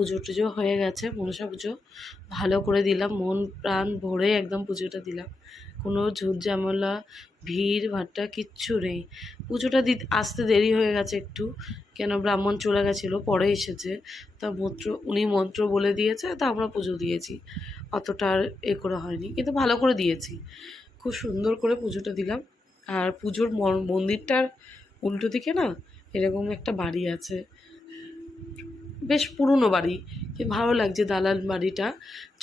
পুজো টুজো হয়ে গেছে, মনসা পুজো ভালো করে দিলাম, মন প্রাণ ভরে একদম পুজোটা দিলাম। কোনো ঝুট ঝামেলা ভিড় ভাট্টা কিচ্ছু নেই। পুজোটা আসতে দেরি হয়ে গেছে একটু, কেন ব্রাহ্মণ চলে গেছিলো, পরে এসেছে। তা উনি মন্ত্র বলে দিয়েছে, তা আমরা পুজো দিয়েছি। অতটা আর করা হয়নি, কিন্তু ভালো করে দিয়েছি। খুব সুন্দর করে পুজোটা দিলাম। আর পুজোর মন্দিরটার উল্টো দিকে না এরকম একটা বাড়ি আছে, বেশ পুরনো বাড়ি, কি ভালো লাগছে দালান বাড়িটা।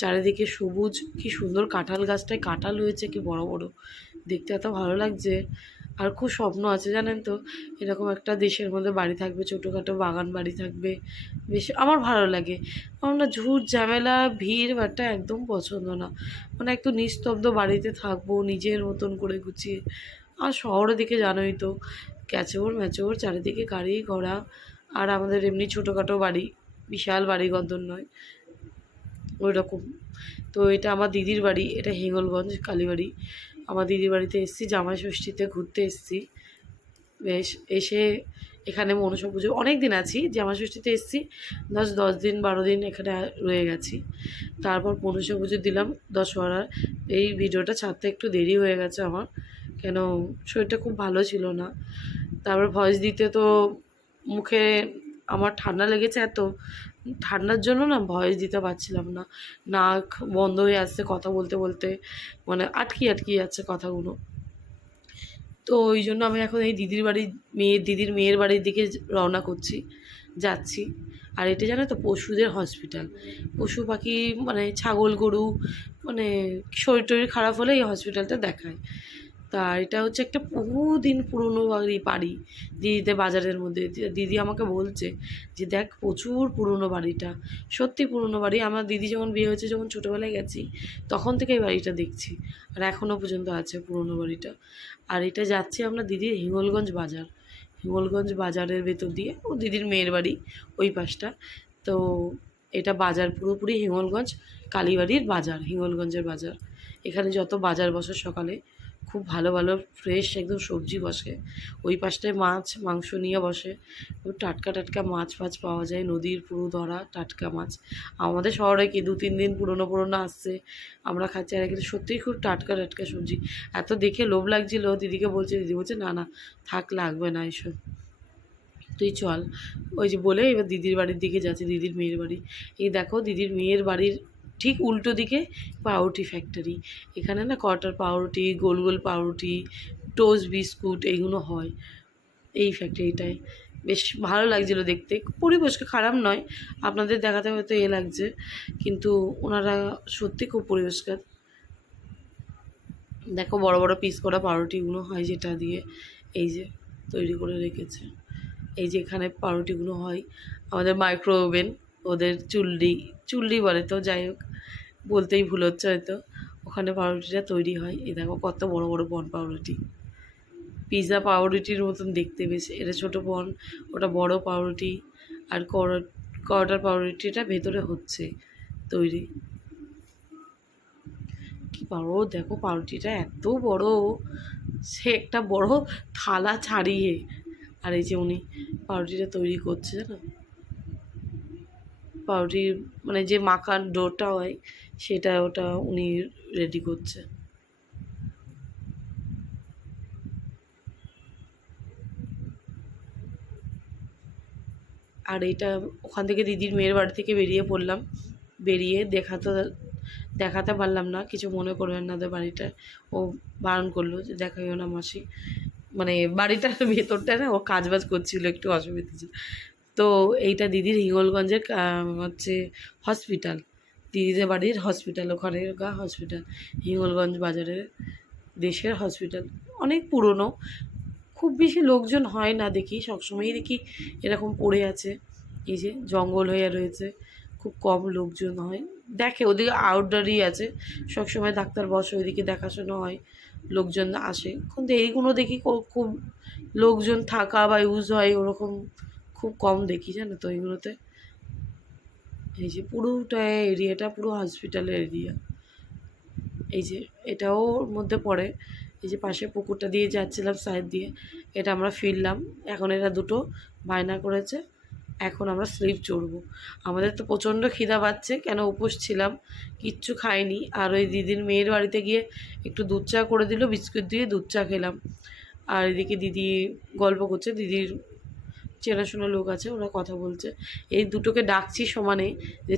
চারিদিকে সবুজ, কি সুন্দর কাঁঠাল গাছটায় কাঁঠাল হয়েছে, কি বড় বড়, দেখতে এত ভালো লাগছে। আর খুব স্বপ্ন আছে জানেন তো, এরকম একটা দেশের মধ্যে বাড়ি থাকবে, ছোটোখাটো বাগান বাড়ি থাকবে, বেশ আমার ভালো লাগে। আমার না ঝুট ঝামেলা ভিড় ভাট্টা একদম পছন্দ না, মানে একটু নিস্তব্ধ বাড়িতে থাকবো নিজের মতন করে গুছিয়ে। আর শহরের দিকে জানোই তো, ক্যাচর ম্যাচর চারিদিকে গাড়ি ঘোড়া, আর আমাদের এমনি ছোটোখাটো বাড়ি, বিশাল বাড়ি গদ্দর নয় ওই রকম। তো এটা আমার দিদির বাড়ি, এটা হিঙ্গলগঞ্জ কালীবাড়ি। আমার দিদির বাড়িতে এসেছি, জামাই ষষ্ঠীতে ঘুরতে এসেছি। বেশ এসে এখানে মনসা পুজো অনেক দিন আছি, জামাই ষষ্ঠীতে এসেছি, 10 দিন 12 দিন এখানে রয়ে গেছি। তারপর মনসা পুজো দিলাম দশহরার। এই ভিডিওটা ছাড়তে একটু দেরি হয়ে গেছে আমার, কেন শরীরটা খুব ভালো ছিল না। তারপর ভয়েস দিতে তো মুখে আমার ঠান্ডা লেগেছে, এত ঠান্ডার জন্য না ভয়েস দিতে পারছিলাম না, নাক বন্ধ হয়ে আসছে কথা বলতে বলতে, মানে আটকি যাচ্ছে কথাগুলো। তো ওই জন্য আমি এখন এই দিদির মেয়ের বাড়ির দিকে রওনা যাচ্ছি। আর এটা জানো তো পশুদের হসপিটাল, পশু পাখি মানে ছাগল গরু, মানে শরীর টরীর খারাপ হলে এই হসপিটালটা দেখায়। তা এটা হচ্ছে একটা বহুদিন পুরনো বাড়ি দিদিদের বাজারের মধ্যে। দিদি আমাকে বলছে যে দেখ প্রচুর পুরনো বাড়িটা, সত্যি পুরনো বাড়ি। আমার দিদি যখন বিয়ে হয়েছে, যখন ছোটোবেলায় গেছি, তখন থেকে এই বাড়িটা দেখছি, আর এখনও পর্যন্ত আছে পুরনো বাড়িটা। আর এটা যাচ্ছি আমরা দিদির হিঙ্গলগঞ্জ বাজার, হিঙ্গলগঞ্জ বাজারের ভেতর দিয়ে, ও দিদির মেয়ের বাড়ি ওই পাশটা। তো এটা বাজার পুরোপুরি হিঙ্গলগঞ্জ কালীবাড়ির বাজার, হিঙ্গলগঞ্জের বাজার। এখানে যত বাজার বসে সকালে, খুব ভালো ভালো ফ্রেশ একদম সবজি বসে। ওই পাশটায় মাছ মাংস নিয়ে বসে, টাটকা টাটকা মাছ ফাছ পাওয়া যায়, নদীর পুরো ধরা টাটকা মাছ। আমাদের শহরে কি 2-3 দিন পুরনো আসছে, আমরা খাচ্ছি, আর কিন্তু সত্যিই খুব টাটকা টাটকা সবজি। এত দেখে লোভ লাগছিল, দিদিকে বলছে, দিদি বলছে না না থাক, লাগবে না এসব, তুই চল। ওই যে বলে এবার দিদির বাড়ির দিকে যাচ্ছে, দিদির মেয়ের বাড়ি। এই দেখো দিদির মেয়ের বাড়ির ঠিক উল্টো দিকে পাউরুটি ফ্যাক্টরি। এখানে না কটার পাউরুটি, গোল গোল পাউরুটি, টোস্ট বিস্কুট এইগুলো হয় এই ফ্যাক্টরিটায়। বেশ ভালো লাগছিলো দেখতে, পরিবেশকে খারাপ নয়, আপনাদের দেখাতে হয়তো লাগছে, কিন্তু ওনারা সত্যি খুব পরিষ্কার। দেখো বড় বড় পিস করা পাউরুটিগুলো হয়, যেটা দিয়ে এই যে তৈরি করে রেখেছে। এই যে এখানে পাউরুটিগুলো হয়, আমাদের মাইক্রো ওভেন, ওদের চুল্লি বলে, তো যাই হোক বলতেই ভুল হচ্ছে হয়তো, ওখানে পাউরুটিটা তৈরি হয়। এই দেখো কত বড় বড় বন পাউরুটি, পিৎজা পাউরুটির মতন দেখতে, বেশ এটা ছোটো বন, ওটা বড় পাউরুটি। আর করটার পাউরুটিটা ভেতরে হচ্ছে তৈরি। কি বড় দেখো পাউরুটিটা, এত বড়, সে একটা বড় থালা ছাড়িয়ে। আর এই যে উনি পাউরুটিটা তৈরি করছে, জানো পাউরুটির মানে যে মাখার ডোটা হয় সেটা, ওটা উনি রেডি করছে। আর এটা ওখান থেকে দিদির মেয়ের বাড়ি থেকে বেরিয়ে পড়লাম, বেরিয়ে দেখাতে পারলাম না, কিছু মনে করবেন না, ওদের বাড়িটা ও বারণ করলো যে দেখাইও না মাসি, মানে বাড়িটার ভেতরটা না ও কাজবাজ করছিল, একটু অসুবিধা ছিল। তো এইটা দিদির হিঙ্গলগঞ্জের হচ্ছে হসপিটাল, দিদিদের বাড়ির হসপিটাল, ওখানে হসপিটাল হিঙ্গলগঞ্জ বাজারের দেশের হসপিটাল, অনেক পুরনো, খুব বেশি লোকজন হয় না দেখি, সবসময়ই দেখি এরকম পড়ে আছে। এই যে জঙ্গল হয়ে রয়েছে, খুব কম লোকজন হয়, দেখে ওদিকে আউটডোরই আছে, সবসময় ডাক্তার বসে ওইদিকে দেখাশোনা হয়, লোকজন আসে, কিন্তু এইগুলো দেখি খুব লোকজন থাকা বা ইউজ হয় ওরকম খুব কম দেখি, জানো তো এইগুলোতে। এই যে পুরোটা এরিয়াটা পুরো হসপিটালের এরিয়া। এই যে এটাও ওর মধ্যে পড়ে। এই যে পাশে পুকুরটা দিয়ে যাচ্ছিলাম সাইড দিয়ে, এটা আমরা ফিরলাম। এখন এরা দুটো বায়না করেছে এখন আমরা স্লিপ চড়বো। আমাদের তো প্রচণ্ড খিদা পাচ্ছে, কেন উপোস ছিলাম, কিচ্ছু খাইনি। আর ওই দিদির মেয়ের বাড়িতে গিয়ে একটু দুধ চা করে দিল, বিস্কুট দিয়ে দুধ চা খেলাম। আর এদিকে দিদি গল্প করছে, দিদির চেনাশোনা লোক আছে, ওরা কথা বলছে। এই দুটোকে ডাকছি সমানে যে